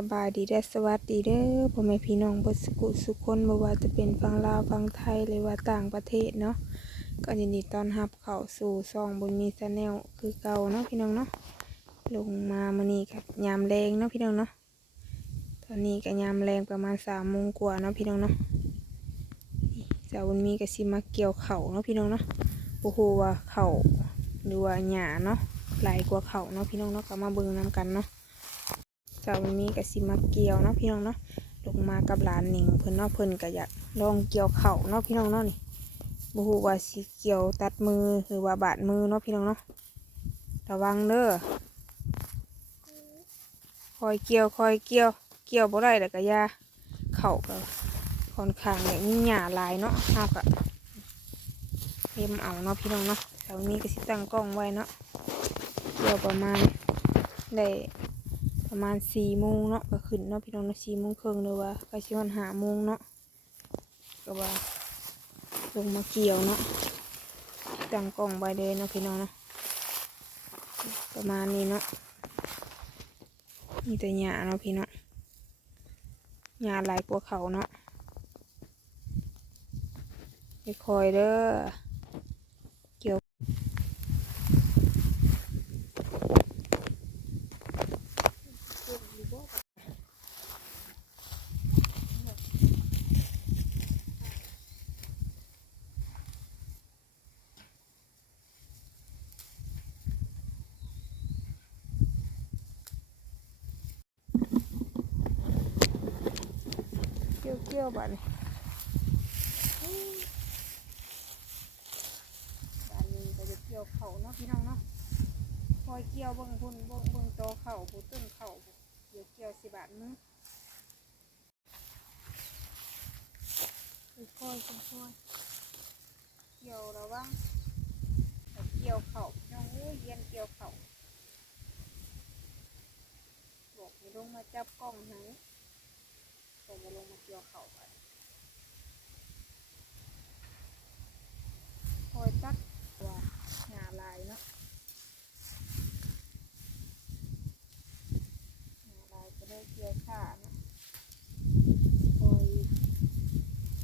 สบายดีและสวัสดีเด้อพ่อแม่พี่น้องบสกุสุคนบ่ว่าจะเป็นฝั่งลาวฝั่งไทยหรือว่าต่างประเทศเนาะก็ยินดีต้อนรับเข้าสู่ซองบุญมีชาแนลคือเก่าเนาะพี่น้องเนาะลงมามื้อนี้กับยามแรงเนาะพี่น้องเนาะตอนนี้ก็ยามแรงประมาณสามโมงกว่าเนาะพี่น้องเนาะสาวบุญมีก็สิมาเกี่ยวเข่าเนาะพี่น้องเนาะบ่ฮู้ว่าเข่าหรือว่าหญ้าเนาะหลายกว่าเข่าเนาะพี่น้องเนาะก็มาเบิ่งนํกันเนาะ จ้าวันนี้ก็สิมาเกี่ยวเนาะพี่น้องเนาะลงมากับหลานหนิงเพิ่นเนาะเพิ่นก็อยากลองเกี่ยวเข่าเนาะพี่น้องเนาะนี่บ่ฮู้ว่าสิเกี่ยวตัดมือหรือว่าบาดมือเนาะพี่น้องเนาะระวังเด้อคอยเกี่ยวคอยเกี่ยวเกี่ยวบ่ได้แล้วก็ยาเข่าก็ค่อนข้างอย่างมีหญ้าลายเนาะเฮาก็เต็มเอาเนาะพี่น้องเนาะเจ้วันนี้ก็สิตั้งกล้องไว้เนาะเกี่ยวประมาณได้ ประมาณสี่โมงเนาะก็ขึ้นเนาะพี่น้องเนาะสี่โมงครึ่งเลยว่าใกล้ชิวันหาโมงเนาะก็ว่าลงมาเกี่ยวเนาะตั้งกล้องไว้เลยเนาะพี่น้องเนาะประมาณนี้เนาะมีแต่หญ้าเนาะพี่เนาะหญ้าหลายกว่าเขาเนาะไปคอยเด้อ กี่ยวเกี่ยวบ้านนี้บ้านนี้ก็จะเกี่ยวเขาเนาะพี่น้องเนาะคอยเกี่ยวเบิ่งพุ่นเบิ่งเบิ่งโตเข่าผู้ต้นเข่าเดี๋ยวเกี่ยวสิบาทมือค่อยๆค่อยๆเกี่ยวระวังแต่เกี่ยวเข่าพี่น้องอู้ยเย็นเกี่ยวเข่าบอกให้ลงมาจับกล้องให้ ผมมาลงมาเกี่ยวเขาไปคอยตัดว่าหงาลายเนาะหงาลายจะได้เกี่ยวขาเนาะคอย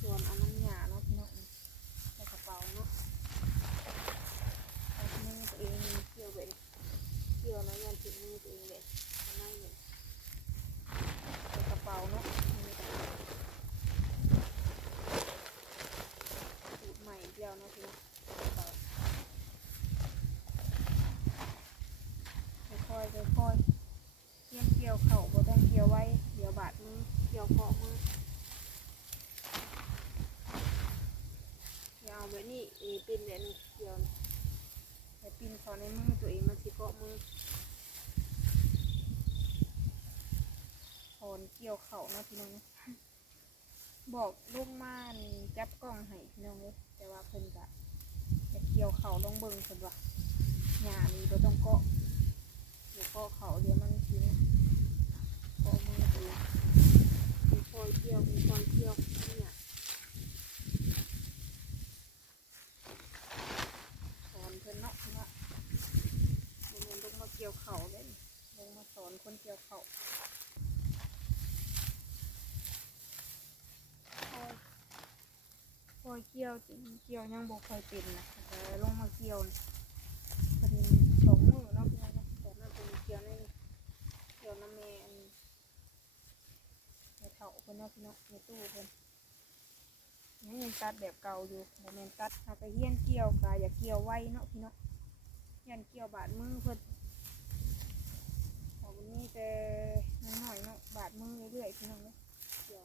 ส่วนเอาน้ำหญ้าเนาะพี่น้องใส่กระเป๋าเนาะเอามือตัวเองเกี่ยวไปเกี่ยวแล้วยันถึงมือตัวเองเลยทำไมเนี่ยใส่กระเป๋าเนาะมือตัวเอง สูตรใหม่เดียวนะพี่นะค่อยๆค่อยๆเกี่ยวเกี่ยวเข่าบ่ต้องเกี่ยวไว้เดี๋ยวบาดมือเกี่ยวคอมืออย่า เอาแบบนี้อีปินแบบนี้เกี่ยวแต่ปินเขาในมือตัวเองมันสิเกาะมือถอนเกี่ยวเข่านะพี่น้องนะบอกลูกม่านจับกล้องให้พี่น้องเลยแต่ว่าเพิ่นกะจะเกี่ยวเขาลงเบิ่งเพิ่นว่าหญ้านี่บ่ต้องเกาะเดี๋ยวเกาะเขาเดี๋ยวมันสิเนี่ยเกาะมือตัวเองมีคอยเกี่ยวมีคอยเกี่ยวเนี่ยสอนเพิ่นเนาะเพิ่นว่าบ่แม่นลงมาเกี่ยวเขาเด้ลงมาสอนคนเกี่ยวเขา คอยคอยเกี่ยวเกี่ยวยังบอกคอยเป็นนะแต่ลงมาเกี่ยวเป็นสองมือเนาะพี่น้องเนาะแต่นั่นเป็นเกี่ยวในเกี่ยวน้ำแม่อันในเถาเพิ่นเนาะพี่น้องในตู้เพิ่นนี่ยังตัดแบบเก่าอยู่โมเมนตัดหากเฮียนเกี่ยวกาอย่าเกี่ยวไว้เนาะพี่น้องยันเกี่ยวบาดมือเพิ่นของมันมีแต่น้อยๆเนาะบาดมือเรื่อยๆพี่น้องเนาะเกี่ยว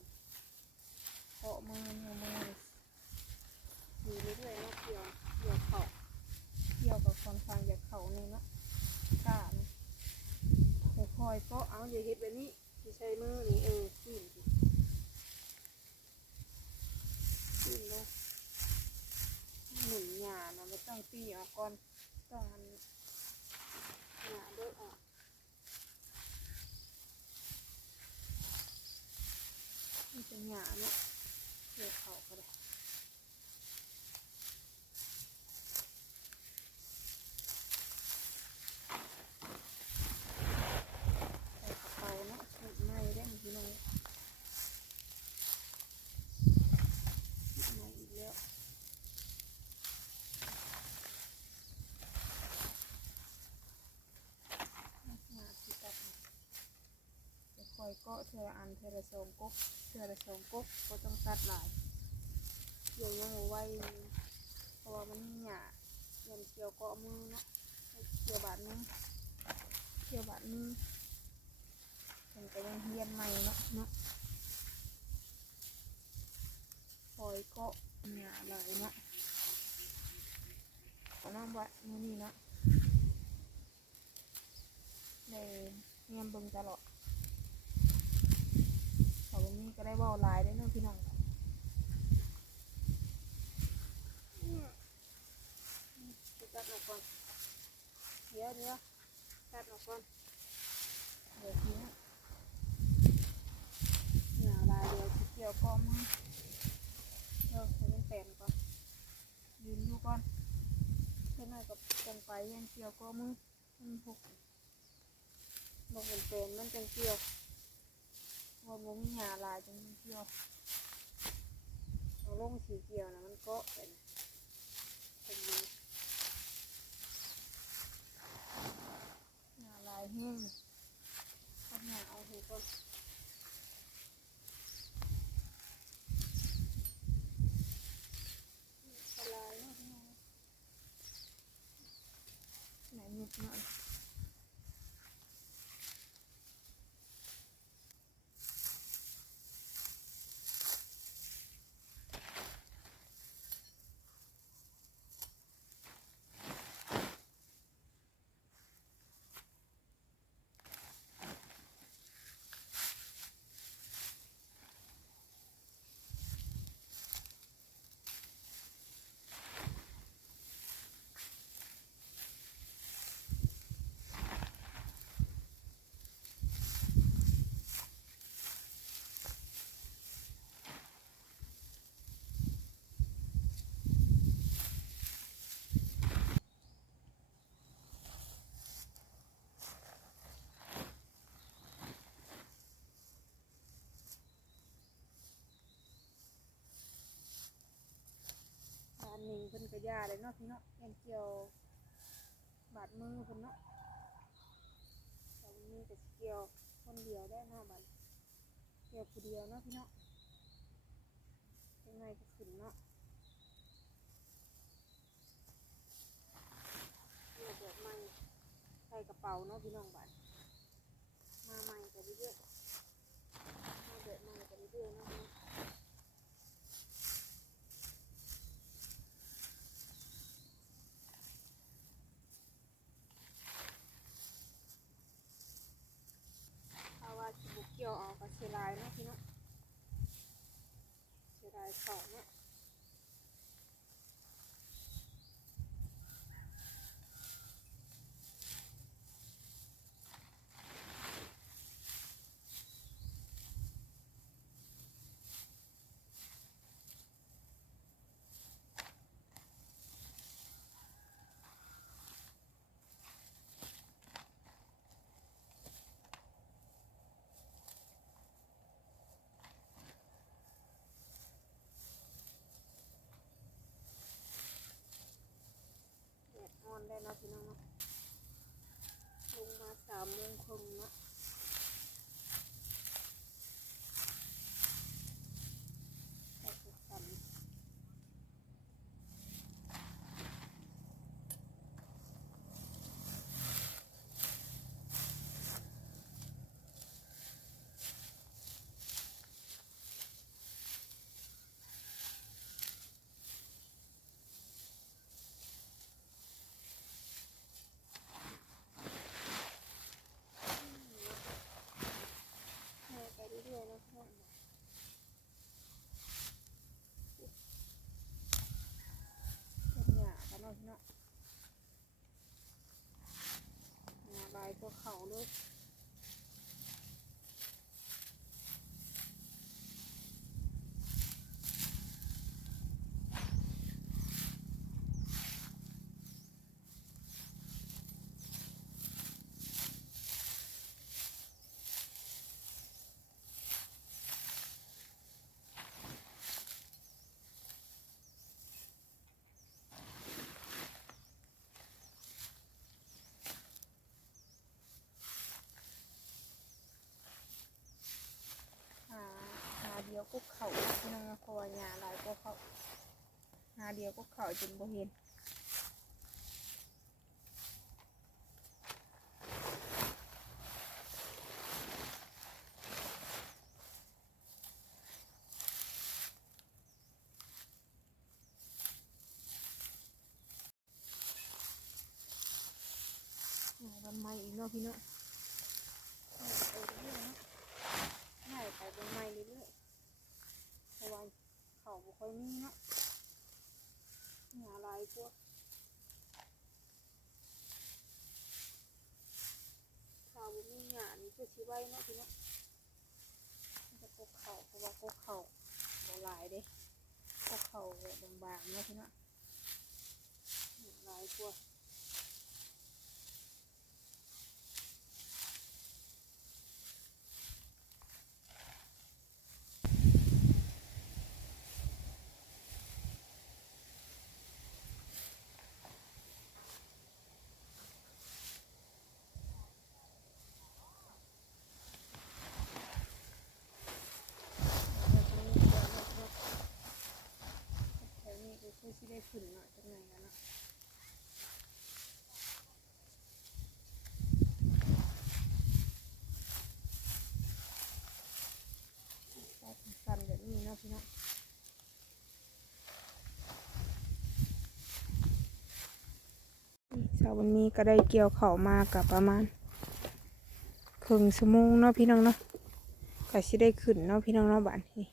เกาะมือมือมือ อยู่เรื่อยๆเนาะเกี่ยวเกี่ยวเขาเกี่ยวกับคนฟังจากเขาเนี่ยนะกล้าเนาะค่อยก็เอาอย่าเฮ็ดแบบนี้ที่ใช้มือนี่เออขึ้นสิขึ้นลงหนุนหยานะไม่ต้องตีออกก่อนต้องหยาด้อออกมันจะหยาเนาะเกี่ยวเขาก็ได้ อยเกาะเทืออันเทือละสองก๊กเทือละสองก๊กก็ต้องตัดหลายเกี่ยวยังบ่ไหวเพราะว่ามันหญ้าเงินเกี่ยวเกาะมือเนาะเกี่ยวบาดนึงเกี่ยวบาดนึงมันก็ยังเฮียนใหม่เนาะเนาะคอยเกาะหญ้าหลยเนาะเอาน้ำวัดมือนี้เนาะในเงียบบิ่งตลอด นนี้ก็ได้เว่าหลายได้อเนาะพี่น้องจะตัดออกก่อนเดี๋ยวเดี๋ยวตัดออกก่อนเดี๋ยวทีนี้หนาลายเดี๋ยวสิเกี่ยวก้อมมือเดี๋ยวให้มันแปลนก่อนยืนอยู่ก่อนเพื่อนหน่อยกับจังไปยังเกี่ยวก้อมือมันหกบอกเป็นเป็นมันจังเกี่ยว ว่าบ่มีหญ้าลายจังเที่ยวเอาลงสีเกียวนะมันกาะเป็นเป็นนี้หญ้าลายแห้งก็หญ้าเอาหูก่อนลายเนาะพี่น้องไหนนิดหน่อย หนึ่งเพิ่นก็ยาเลยเนาะพี่เนาะแกงเกี่ยวบาดมือเพิ่นเนาะบาดมือก็เกี่ยวคนเดียวได้เนาะบาดเกี่ยวผู้เดียวเนาะพี่เนาะยังไงก็ขึ้นเนาะเกี่ยวแบบใหม่ใส่กระเป๋าเนาะพี่น้องบาดมาใหม่ก็เรื่อยๆมาแบบใหม่ก็เรื่อยๆเนาะพี่เนาะ ถ้าว่าสิบุกเก็เสียดายเนาะพี่เนาะเสียดายของเนาะ ได้เนาะพี่น้องเนาะ ยวกุกเข่าพี่น้องคอหยาหลายกว่าเขาหาเดียวกุกเข่าจนบ่เห็นวันใหม่อีกเนาะพี่เนาะใหญ่ไปวันใหม่เรื่อยๆ ราะว่าเขาบ่ค่อยมีเนาะหาหลายพวกข้าวบ่มีหยานี่คือสิไว้เนาะพี่เนาะมันจะกกเขาเพราะว่ากกเขาบ่หลายเด้กกเขาแบบบางๆเนาะพี่เนาะหาหลายพวก แถวนี้ก็คือสิได้ ขึ้นเนาะจังไงแล้วเนาะตัดสั้นแบบนี้เนาะพี่เนาะนี่สาววันนี้ก็ได้เกี่ยวเข่ามากับประมาณครึ่งชั่วโมงเนาะพี่น้องเนาะก็สิได้ขึ้นเนาะพี่น้องเนาะบ้านนี้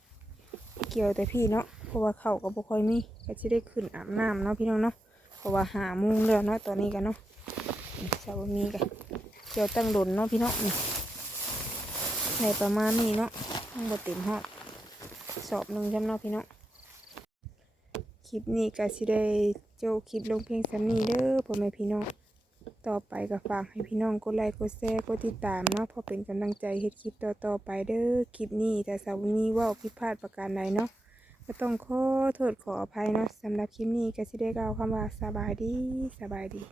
เกี่ยวแต่พี่เนาะ เพราะว่าเขาก็บ่ค่อยมีก็จะได้ขึ้นอาบน้ำเนาะพี่น้องเนาะเพราะว่าหามุงแล้วเนาะตอนนี้กันเนาะสาวมีกันเกี่ยวตั้งดนเนาะพี่เนาะนี่ในประมาณนี้เนาะทั้งหมดเต็มหอดสอบหนึ่งจำเนาะพี่เนาะคลิปนี้ก็สิได้โจาคลิปลงเพียงสำนี้เด้อพ่อแม่พี่น้องต่อไปก็ฝากให้พี่น้องกดไลค์กดแชร์กดติดตามเนาะเพอเป็นกำลังใจเฮ็ดคลิปต่อๆไปเด้อคลิปนี้แต่สาวนี้เว่าผิดพลาดประการใดเนาะ ก็ต้องขอโทษขออภัยเนาะสำหรับคลิปนี้ก็สิได้กล่าวคำว่าสบายดีสบายดี